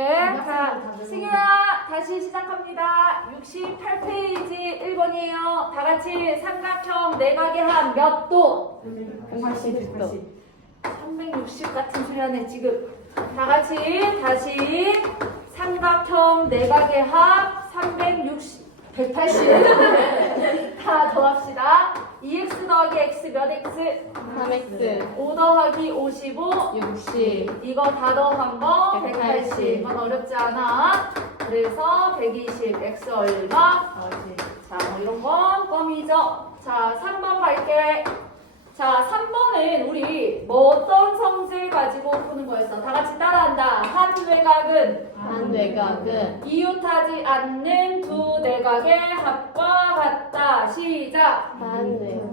네, 자, 승유야, 다시 시작합니다. 68페이지 1번이에요. 다 같이 삼각형 내각의 한 몇 도? 180도. 360 같은 소리 하네, 지금. 다 같이, 다시. 삼각형 내각의 합 360, 180. 다 더합시다. 2x 더하기 x 몇 x? 3x 5 더하기 55. 60 이거 다 더한 거 180. 180. 이건 어렵지 않아. 그래서 120. x 얼마? 자, 뭐 이런 건 껌이죠. 자, 3번 갈게. 자, 3번은 우리 뭐 어떤 성질 가지고 푸는 거였어? 다 같이 따라한다. 한 외곽은 한 외곽은 이웃하지 않는 두 내각의 합과 같다. 시작. 한 외곽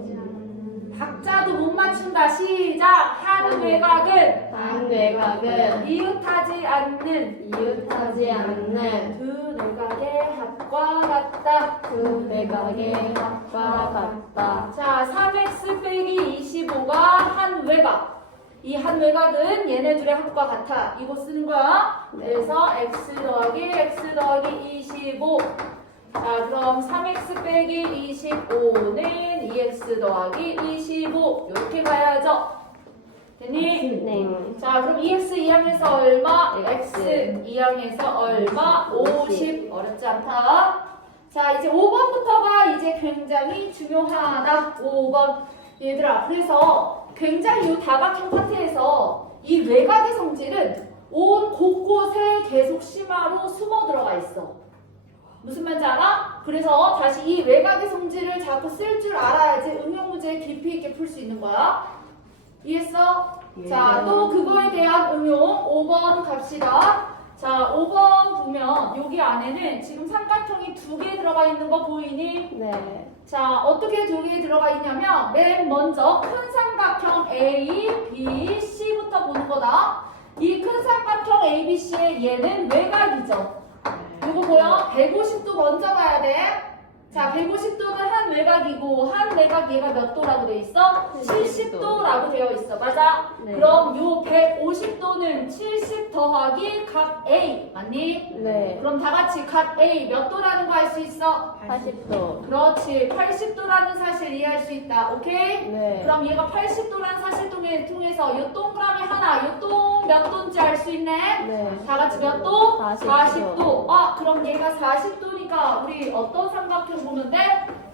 박자도 못 맞춘다. 시작. 한 외곽은 한 외곽은 이웃하지 않는 이웃하지 않는 두 내각의 합과 같다. 두 외곽의 합과 같다. 자, 3x 빼기 25가 한 외곽. 이 한 외곽은 얘네 둘의 합과 같아. 이거 쓰는 거야. 네. 그래서 x 더하기 x 더하기 25. 자, 그럼 3x 빼기 25는 2x 더하기 25. 이렇게 가야죠. 됐니? 네. 자, 그럼 2x 2항에서 얼마? X. x 2항에서 얼마? 50. 어렵지 않다. 자, 이제 5번부터가 이제 굉장히 중요하다. 5번. 얘들아, 그래서 굉장히 이 다각형 파트에서 이 외곽의 성질은 온 곳곳에 계속 심화로 숨어 들어가 있어. 무슨 말인지 알아? 그래서 다시 이 외곽의 성질을 자꾸 쓸 줄 알아야지 응용 문제 깊이 있게 풀 수 있는 거야. 이해했어? 예. 자, 또 그거에 대한 응용 5번 갑시다. 자, 5번 보면 여기 안에는 지금 삼각형이 두 개 들어가 있는 거 보이니? 네. 자, 어떻게 두 개 들어가 있냐면 맨 먼저 큰 삼각형 A, B, C부터 보는 거다. 이 큰 삼각형 A, B, C의 얘는 외곽이죠. 이거 뭐야? 150도 먼저 봐야 돼. 자, 150도는 한 외곽이고 한 외곽 얘가 몇 도라고 돼 있어? 70도라고 되어 있어. 맞아? 네. 그럼 요 150도는 70 더하기 각 A 맞니? 네. 그럼 다 같이 각 A 몇 도라는 거 알 수 있어? 80도. 그렇지. 80도라는 사실 이해할 수 있다. 오케이? 네. 그럼 얘가 80도라는 사실 통해, 통해서 요 동그라미 하나, 요 동 몇 도인지 알 수 있네? 네. 다 같이 몇 도? 40 도. 아, 그럼 얘가 40도 니까 우리 어떤 삼각형 돼?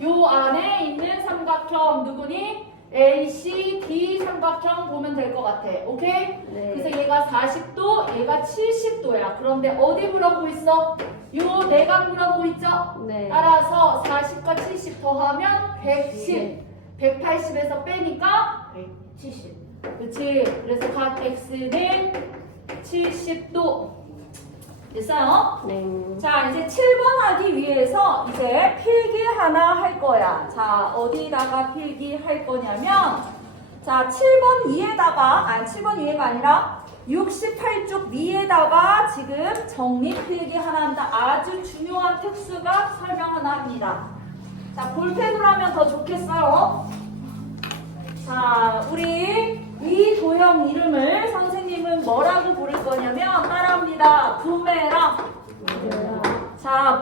요 안에 있는 삼각형 누구니? ACD 삼각형 보면 될 것 같아. 오케이? 네. 그래서 얘가 40도, 얘가 70도야. 그런데 어디 물어보고 있어? 요 내각 물어보고 있죠? 네. 따라서 40과 70 더하면 110. 180에서 빼니까 170. 그치? 그래서 각 x는 70도. 됐어요? 네. 자, 이제 7번 하기 위해서 이제 필기 하나 할 거야. 자, 어디다가 필기 할 거냐면, 자, 7번 위에다가, 아니, 7번 위에가 아니라 68쪽 위에다가 지금 정리 필기 하나 한다. 아주 중요한 특수가 설명 하나 합니다. 자, 볼펜으로 하면 더 좋겠어요. 자, 우리 이 도형 이름을 선생님은 뭐라고 부를 거냐면 따라합니다. 자,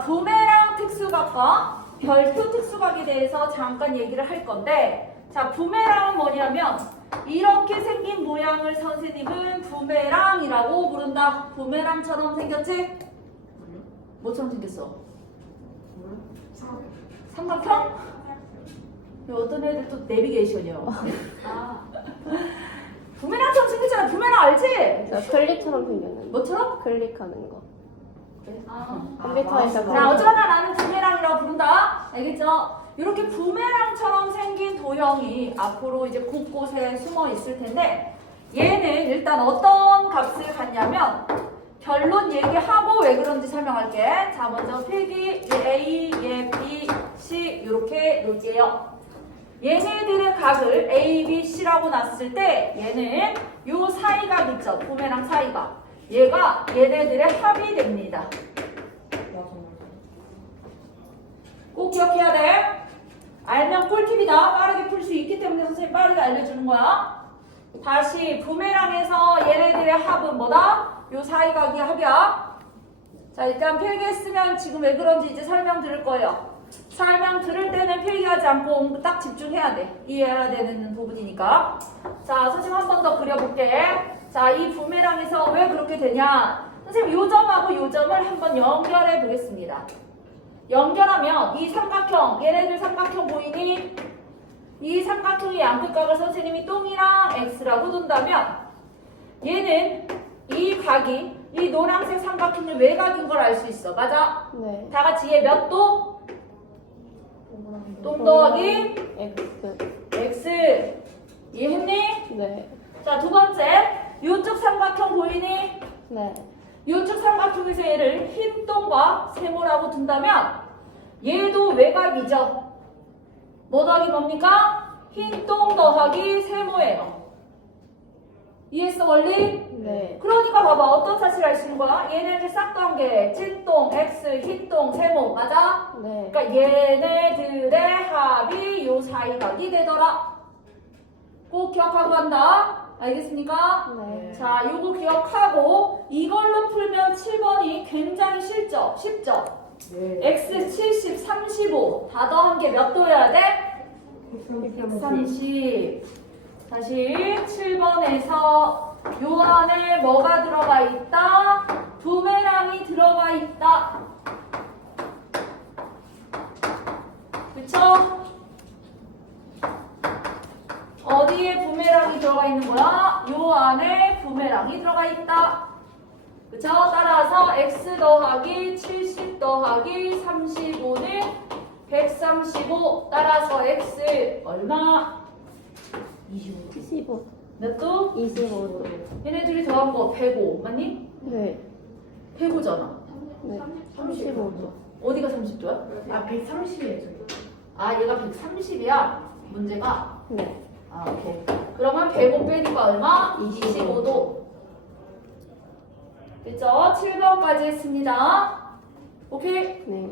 부메랑 특수각과 별표 특수각에 대해서 잠깐 얘기를 할 건데, 자, 부메랑은 뭐냐면 이렇게 생긴 모양을 선생님은 부메랑이라고 부른다. 부메랑처럼 생겼지? 뭐처럼 생겼어? 삼각형? 어떤 애들 또 내비게이션이요. 아. 부메랑처럼 생겼잖아. 부메랑 알지? 저 클릭처럼 생겼는데. 뭐처럼? 클릭하는 거. 아. 컴퓨터에서 자, 어쩌나 나는 부메랑이라고 부른다. 알겠죠? 이렇게 부메랑처럼 생긴 도형이 앞으로 이제 곳곳에 숨어 있을 텐데, 얘는 일단 어떤 값을 갖냐면, 결론 얘기하고 왜 그런지 설명할게. 자, 먼저 필기, 얘 A, 얘 B, C, 이렇게 놓을게요. 얘네들의 각을 A, B, C라고 놨을 때, 얘는 요 사이각 있죠? 부메랑 사이각. 얘가 얘네들의 합이 됩니다. 꼭 기억해야 돼. 알면 꿀팁이다. 빠르게 풀 수 있기 때문에 선생님 빠르게 알려주는 거야. 다시 부메랑에서 얘네들의 합은 뭐다? 요 사이각이 합이야. 자, 일단 필기했으면 지금 왜 그런지 이제 설명 들을 거예요. 설명 들을 때는 필기하지 않고 딱 집중해야 돼. 이해해야 되는 부분이니까. 자, 선생님 한 번 더 그려볼게. 자, 이 부메랑에서 왜 그렇게 되냐? 선생님, 요 점하고 요 점을 한번 연결해 보겠습니다. 연결하면 이 삼각형, 얘네들 삼각형 보이니? 이 삼각형의 양끝각을 선생님이 똥이랑 x라고 둔다면 얘는 이 각이 이 노란색 삼각형의 외곽인 걸 알 수 있어. 맞아? 네. 다 같이 얘 몇 도? 똥 더하기 X. x. 이해했니? 네. 자, 두 번째. 이쪽 삼각형 보이니? 네. 이쪽 삼각형에서 얘를 흰 똥과 세모라고 둔다면 얘도 외곽이죠. 뭐 더하기 뭡니까? 흰똥 더하기 세모예요. 이해했어 원리? 네. 그러니까 봐봐 어떤 사실 알수 있는 거야? 얘네들 싹 더한 게 찐똥, x, 흰똥, 세모 맞아? 네. 그러니까 얘네들의 합이 요 사이각이 되더라. 꼭 기억하고 한다. 알겠습니까? 네. 자, 요거 기억하고 이걸로 풀면 7번이 굉장히 쉽죠? 쉽죠? x 70, 35 다 더한 게 몇 도여야 돼? 130. 다시 7번에서 요 안에 뭐가 들어가 있다? 부메랑이 들어가 있다. 그쵸? 어디에 부메랑이 들어가 있는 거야? 요 안에 부메랑이 들어가 있다. 그쵸? 따라서 x 더하기 70 더하기 35는 135 따라서 x 얼마? 15. 몇 도? 25도. 얘네 둘이 더한 거 105 맞니? 네. 105잖아 네. 35도. 어디가 30도야? 아, 130이에요. 아 얘가 130이야 문제가 네. 아 오케이 그러면 105 빼니까 얼마? 25. 25도 됐죠? 7번까지 했습니다 오케이 네.